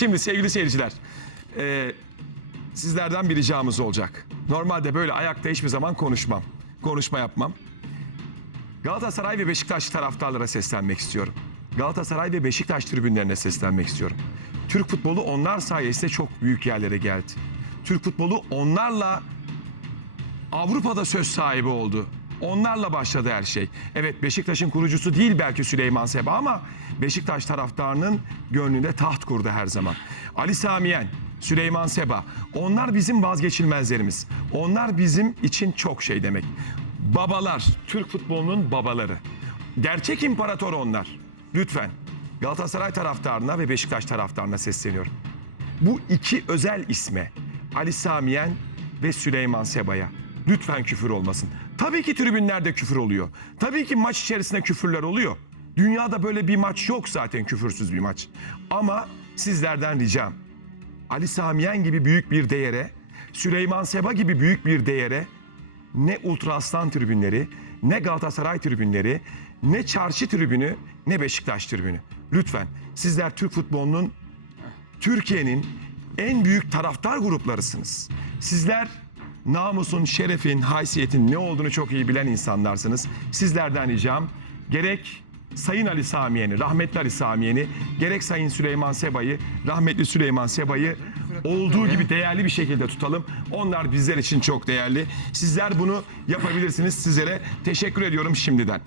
Şimdi sevgili seyirciler, e, sizlerden bir ricamız olacak. Normalde böyle ayakta hiçbir zaman konuşmam, konuşma yapmam. Galatasaray ve Beşiktaş taraftarlara seslenmek istiyorum. Galatasaray ve Beşiktaş tribünlerine seslenmek istiyorum. Türk futbolu onlar sayesinde çok büyük yerlere geldi. Türk futbolu onlarla Avrupa'da söz sahibi oldu. Onlarla başladı her şey. Evet Beşiktaş'ın kurucusu değil belki Süleyman Seba ama Beşiktaş taraftarının gönlünde taht kurdu her zaman. Ali Samiyen, Süleyman Seba onlar bizim vazgeçilmezlerimiz. Onlar bizim için çok şey demek. Babalar, Türk futbolunun babaları. Gerçek imparator onlar. Lütfen Galatasaray taraftarına ve Beşiktaş taraftarına sesleniyorum bu iki özel isme Ali Samiyen ve Süleyman Seba'ya lütfen küfür olmasın. Tabii ki tribünlerde küfür oluyor. Tabii ki maç içerisinde küfürler oluyor. Dünyada böyle bir maç yok zaten küfürsüz bir maç. Ama sizlerden ricam Ali Samiyen gibi büyük bir değere, Süleyman Seba gibi büyük bir değere ne Ultra Aslan tribünleri, ne Galatasaray tribünleri, ne Çarşı tribünü, ne Beşiktaş tribünü. Lütfen sizler Türk futbolunun Türkiye'nin en büyük taraftar gruplarısınız. Sizler namusun, şerefin, haysiyetin ne olduğunu çok iyi bilen insanlarsınız. Sizlerden ricam gerek Sayın Ali Samiyen'i, rahmetli Ali Samiyen'i, gerek Sayın Süleyman Seba'yı, rahmetli Süleyman Seba'yı olduğu gibi değerli bir şekilde tutalım. Onlar bizler için çok değerli. Sizler bunu yapabilirsiniz. Sizlere teşekkür ediyorum şimdiden.